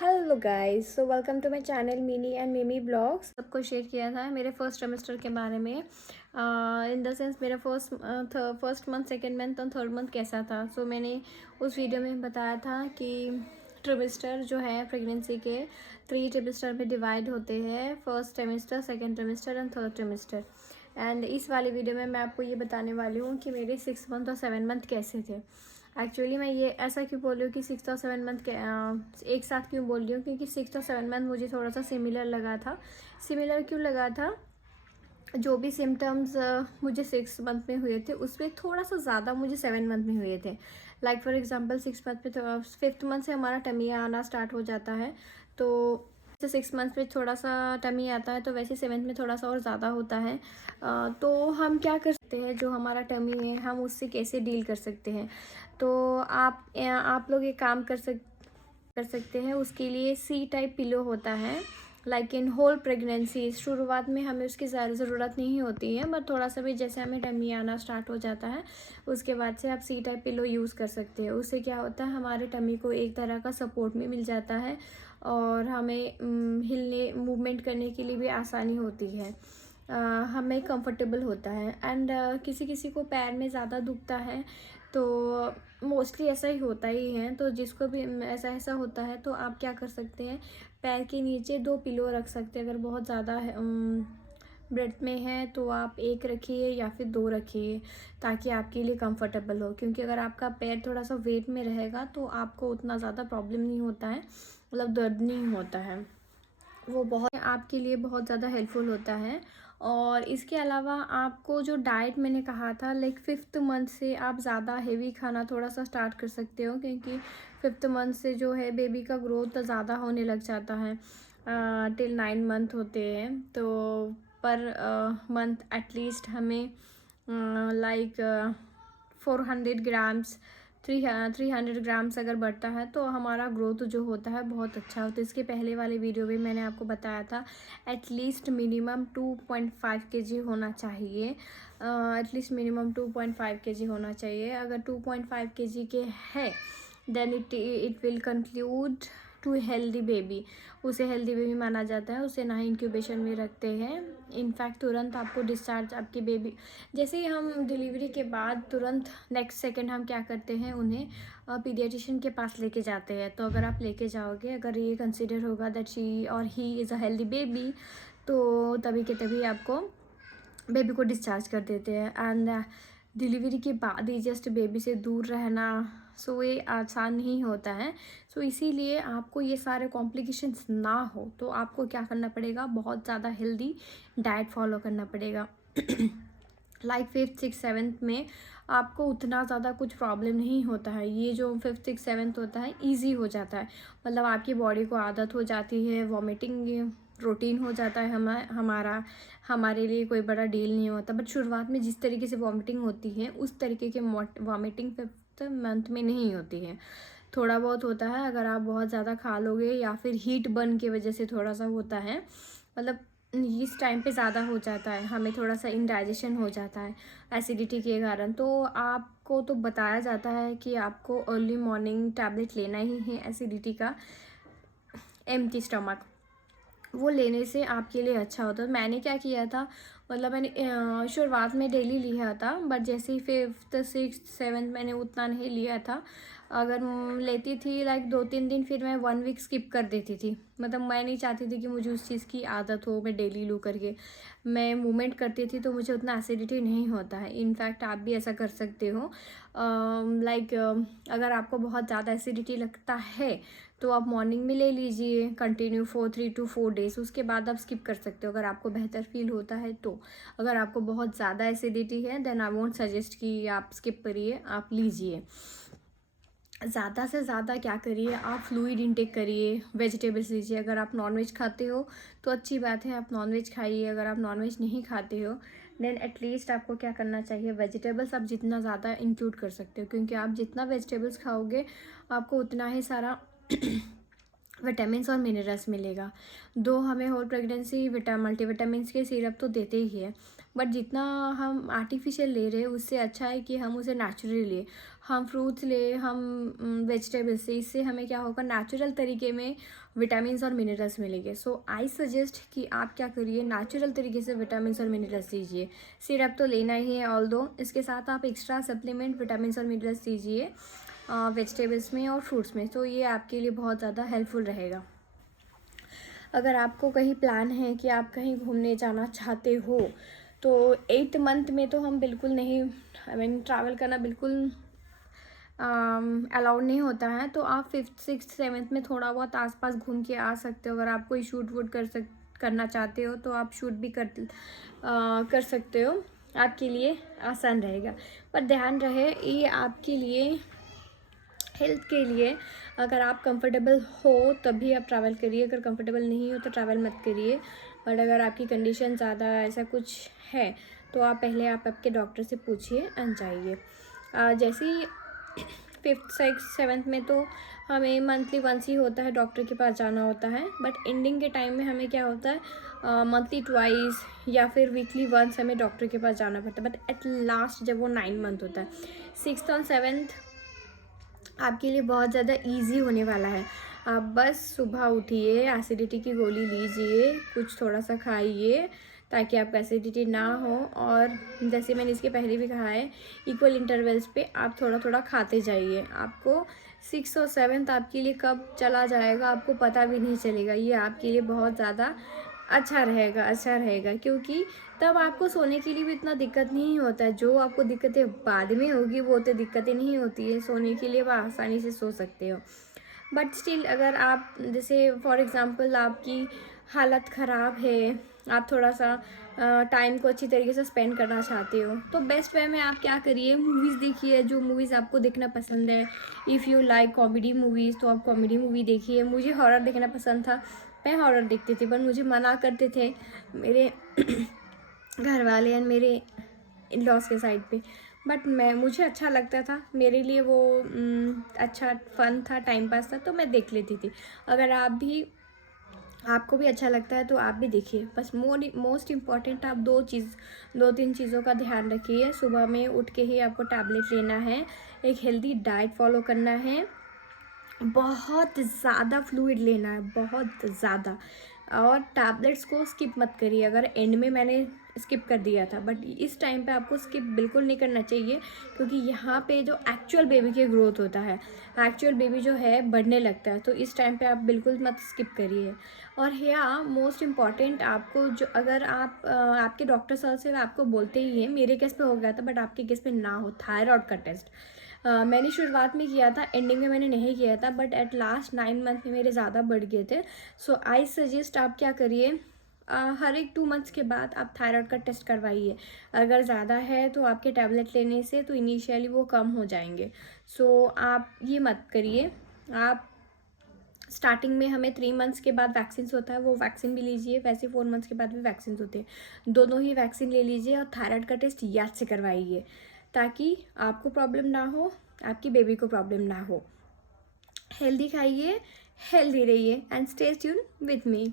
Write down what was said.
Hello guys, so welcome to my channel mini and mimi blogs. सबको share किया था मेरे फर्स्ट सेमेस्टर के बारे में, इन द सेंस मेरा फर्स्ट मंथ, सेकेंड मंथ और थर्ड मंथ कैसा था। सो मैंने उस वीडियो में बताया था कि ट्रिमेस्टर जो है प्रेगनेंसी के 3 ट्रिमेस्टर में डिवाइड होते हैं, first trimester, second trimester and third trimester. And इस वाले वीडियो में मैं आपको ये बताने वाली हूँ कि मेरे 6 मंथ और 7 मंथ कैसे थे। एक्चुअली मैं ये ऐसा क्यों बोल रही हूँ कि 6 और 7 मंथ के एक साथ क्यों बोल रही हूँ, क्योंकि 6 और 7 मंथ मुझे थोड़ा सा सिमिलर लगा था। सिमिलर क्यों लगा था? जो भी सिम्टम्स मुझे 6 मंथ में हुए थे उसमें थोड़ा सा ज़्यादा मुझे 7 मंथ में हुए थे। लाइक फॉर एग्जांपल 6 मंथ में तो 5th मंथ से हमारा टमी आना स्टार्ट हो जाता है, तो जैसे 6 मंथ में थोड़ा सा टमी आता है तो वैसे 7th में थोड़ा सा और ज़्यादा होता है। तो हम क्या कर सकते हैं, जो हमारा टमी है हम उससे कैसे डील कर सकते हैं। तो आप लोग एक काम कर सकते हैं। उसके लिए सी टाइप पिलो होता है, लाइक इन होल प्रेगनेंसी। शुरुआत में हमें उसकी ज़्यादा ज़रूरत नहीं होती है, बट थोड़ा सा भी जैसे हमें टमी आना स्टार्ट हो जाता है उसके बाद से आप सी टाइप पिलो यूज़ कर सकते हैं। उससे क्या होता है, हमारे टमी को एक तरह का सपोर्ट भी मिल जाता है और हमें हिलने मूवमेंट करने के लिए भी आसानी होती है। हमें कंफर्टेबल होता है। एंड किसी किसी को पैर में ज़्यादा दुखता है, तो मोस्टली ऐसा ही होता ही है। तो जिसको भी ऐसा ऐसा होता है तो आप क्या कर सकते हैं, पैर के नीचे 2 पिलो रख सकते हैं। अगर बहुत ज़्यादा ब्रेथ में है तो आप एक रखिए या फिर 2 रखिए, ताकि आपके लिए कंफर्टेबल हो। क्योंकि अगर आपका पैर थोड़ा सा वेट में रहेगा तो आपको उतना ज़्यादा प्रॉब्लम नहीं होता है, मतलब दर्द नहीं होता है। वो बहुत आपके लिए बहुत ज़्यादा हेल्पफुल होता है। और इसके अलावा आपको जो डाइट मैंने कहा था, लाइक 5th मंथ से आप ज़्यादा हेवी खाना थोड़ा सा स्टार्ट कर सकते हो, क्योंकि 5th मंथ से जो है बेबी का ग्रोथ ज़्यादा होने लग जाता है। टिल 9 मंथ होते हैं, तो पर मंथ एटलीस्ट हमें लाइक 400 ग्राम्स 300 ग्राम्स अगर बढ़ता है तो हमारा ग्रोथ जो होता है बहुत अच्छा होता है। इसके पहले वाले वीडियो में मैंने आपको बताया था एटलीस्ट मिनिमम 2.5 केजी होना चाहिए। एटलीस्ट मिनिमम 2.5 केजी होना चाहिए। अगर 2.5 केजी के है then it will conclude to healthy baby. उसे हेल्दी बेबी माना जाता है। उसे ना ही इंक्यूबेशन में रखते हैं, इनफैक्ट तुरंत आपको डिस्चार्ज आपकी बेबी जैसे ही हम डिलीवरी के बाद तुरंत नेक्स्ट सेकंड हम क्या करते हैं, उन्हें पीडियाट्रिशियन के पास लेके जाते हैं। तो अगर आप लेके जाओगे, अगर ये कंसिडर होगा दैट शी और he is a healthy baby, तो तभी के तभी आपको बेबी को डिस्चार्ज कर देते हैं। एंड डिलीवरी के बाद ही जस्ट बेबी से दूर रहना, सो ये आसान नहीं होता है। सो इसीलिए आपको ये सारे कॉम्प्लिकेशंस ना हो तो आपको क्या करना पड़ेगा, बहुत ज़्यादा हेल्दी डाइट फॉलो करना पड़ेगा। लाइक 5th 6th 7th में आपको उतना ज़्यादा कुछ प्रॉब्लम नहीं होता है। ये जो 5th 6th 7th होता है ईजी हो जाता है, मतलब आपकी बॉडी को आदत हो जाती है, वॉमिटिंग रूटीन हो जाता है। हमारा हमारे लिए कोई बड़ा डील नहीं होता। बट शुरुआत में जिस तरीके से वॉमिटिंग होती है उस तरीके के वॉमिटिंग 5th मंथ में नहीं होती है। थोड़ा बहुत होता है अगर आप बहुत ज़्यादा खा लोगे, या फिर हीट बर्न की वजह से थोड़ा सा होता है, मतलब इस टाइम पे ज़्यादा हो जाता है, हमें थोड़ा सा इंडाइजेशन हो जाता है एसिडिटी के कारण। तो आपको तो बताया जाता है कि आपको अर्ली मॉर्निंग टैबलेट लेना ही है एसिडिटी का, एम्प्टी स्टमक। वो लेने से आपके लिए अच्छा होता है। मैंने क्या किया था, मतलब मैंने शुरुआत में डेली लिया था, बट जैसे ही 5th 6th 7th मैंने उतना नहीं लिया था। अगर लेती थी लाइक 2-3 दिन, फिर मैं 1 वीक स्किप कर देती थी। मतलब मैं नहीं चाहती थी कि मुझे उस चीज़ की आदत हो, मैं डेली लूँ करके। मैं मूवमेंट करती थी तो मुझे उतना एसिडिटी नहीं होता है। इनफैक्ट आप भी ऐसा कर सकते हो। लाइक अगर आपको बहुत ज़्यादा एसिडिटी लगता है तो आप मॉर्निंग में ले लीजिए कंटिन्यू 3 to 4 डेज, उसके बाद आप स्किप कर सकते हो अगर आपको बेहतर फील होता है तो। अगर आपको बहुत ज़्यादा एसिडिटी है देन आई वोंट सजेस्ट कि आप स्किप करिए, आप लीजिए। ज़्यादा से ज़्यादा क्या करिए, आप फ्लूइड इंटेक करिए, वेजिटेबल्स लीजिए। अगर आप नॉनवेज खाते हो तो अच्छी बात है, आप नॉनवेज खाइए। अगर आप नॉनवेज नहीं खाते हो देन एटलीस्ट आपको क्या करना चाहिए, वेजिटेबल्स आप जितना ज़्यादा इंक्लूड कर सकते हो, क्योंकि आप जितना वेजिटेबल्स खाओगे आपको उतना ही सारा विटामिन्स और मिनरल्स मिलेगा। दो हमें होल प्रेगनेंसी मल्टीविटामिन्स के सिरप तो देते ही है, बट जितना हम आर्टिफिशियल ले रहे हैं उससे अच्छा है कि हम उसे नेचुरली लें। हम फ्रूट्स ले, हम वेजिटेबल्स से, इससे हमें क्या होगा, नेचुरल तरीके में विटामिन्स और मिनरल्स मिलेंगे। सो आई सजेस्ट कि आप क्या करिए, नेचुरल तरीके से विटामिन्स और मिनरल्स लीजिए। सिरप तो लेना ही है, ऑल्दो इसके साथ आप एक्स्ट्रा सप्लीमेंट विटामिन्स और मिनरल्स लीजिए वेजिटेबल्स में और फ्रूट्स में, तो ये आपके लिए बहुत ज़्यादा हेल्पफुल रहेगा। अगर आपको कहीं प्लान है कि आप कहीं घूमने जाना चाहते हो, तो 8th मंथ में तो हम बिल्कुल नहीं, ट्रैवल करना बिल्कुल अलाउड नहीं होता है। तो आप 5th 6th 7th में थोड़ा बहुत आसपास घूम के आ सकते हो। अगर आप कोई शूट वूट करना चाहते हो तो आप शूट भी कर सकते हो, आपके लिए आसान रहेगा। पर ध्यान रहे, ये आपके लिए हेल्थ के लिए, अगर आप कंफर्टेबल हो तभी आप ट्रैवल करिए, अगर कंफर्टेबल नहीं हो तो ट्रैवल मत करिए। बट अगर आपकी कंडीशन ज़्यादा ऐसा कुछ है तो आप पहले आपके डॉक्टर से पूछिए एंड जाइए। जैसे ही 5th 6th 7th में तो हमें मंथली वंस ही होता है डॉक्टर के पास जाना होता है, बट एंडिंग के टाइम में हमें क्या होता है, मंथली ट्वाइस या फिर वीकली वंस हमें डॉक्टर के पास जाना पड़ता है। बट एट लास्ट जब वो 9 मंथ होता है, 6th और 7th आपके लिए बहुत ज़्यादा इजी होने वाला है। आप बस सुबह उठिए, एसिडिटी की गोली लीजिए, कुछ थोड़ा सा खाइए ताकि आपका एसिडिटी ना हो, और जैसे मैंने इसके पहले भी कहा है, इक्वल इंटरवल्स पे आप थोड़ा थोड़ा खाते जाइए। आपको 6th और 7th आपके लिए कब चला जाएगा आपको पता भी नहीं चलेगा। ये आपके लिए बहुत ज़्यादा अच्छा रहेगा, क्योंकि तब आपको सोने के लिए भी इतना दिक्कत नहीं होता है। जो आपको दिक्कतें बाद में होगी वो तो दिक्कतें नहीं होती है, सोने के लिए आप आसानी से सो सकते हो। बट स्टिल अगर आप, जैसे फॉर एग्ज़ाम्पल आपकी हालत ख़राब है, आप थोड़ा सा टाइम को अच्छी तरीके से स्पेंड करना चाहते हो, तो बेस्ट वे में आप क्या करिए, मूवीज़ देखिए, जो मूवीज़ आपको देखना पसंद है। If you like comedy movies तो आप कॉमेडी मूवी देखिए। मुझे हॉरर देखना पसंद था, मैं हॉरर देखती थी, पर मुझे मना करते थे मेरे घर वाले एंड मेरे इन लॉज के साइड पे। बट मुझे अच्छा लगता था, मेरे लिए वो अच्छा फन था, टाइम पास था, तो मैं देख लेती थी। अगर आपको भी अच्छा लगता है तो आप भी देखिए। बस मोस्ट इम्पॉर्टेंट आप 2-3 चीज़ों का ध्यान रखिए। सुबह में उठ के ही आपको टैबलेट लेना है, एक हेल्दी डाइट फॉलो करना है, बहुत ज़्यादा फ्लूइड लेना है, बहुत ज़्यादा, और टैबलेट्स को स्किप मत करिए। अगर एंड में मैंने स्किप कर दिया था, बट इस टाइम पे आपको स्किप बिल्कुल नहीं करना चाहिए, क्योंकि यहाँ पे जो एक्चुअल बेबी की ग्रोथ होता है, एक्चुअल बेबी जो है बढ़ने लगता है, तो इस टाइम पे आप बिल्कुल मत स्किप करिए। और यहाँ मोस्ट इम्पॉर्टेंट, आपको जो, अगर आपके डॉक्टर साहब से आपको बोलते ही हैं, मेरे केस पे हो गया था बट आपके केस पे ना हो, थायराइड का टेस्ट मैंने शुरुआत में किया था, एंडिंग में मैंने नहीं किया था, बट एट लास्ट 9 मंथ में मेरे ज़्यादा बढ़ गए थे। सो आई सजेस्ट आप क्या करिए, हर एक 2 मंथ्स के बाद आप थायराइड का टेस्ट करवाइए। अगर ज़्यादा है तो आपके टैबलेट लेने से तो इनिशियली वो कम हो जाएंगे। सो आप ये मत करिए। आप स्टार्टिंग में हमें 3 मंथ्स के बाद वैक्सीन होता है, वो वैक्सीन भी लीजिए, वैसे 4 मंथ्स के बाद भी वैक्सीन होते हैं, दोनों ही वैक्सीन ले लीजिए, और थायराइड का टेस्ट याद से करवाइए, ताकि आपको प्रॉब्लम ना हो, आपकी बेबी को प्रॉब्लम ना हो। हेल्दी खाइए, हेल्दी रहिए, and stay tune with me.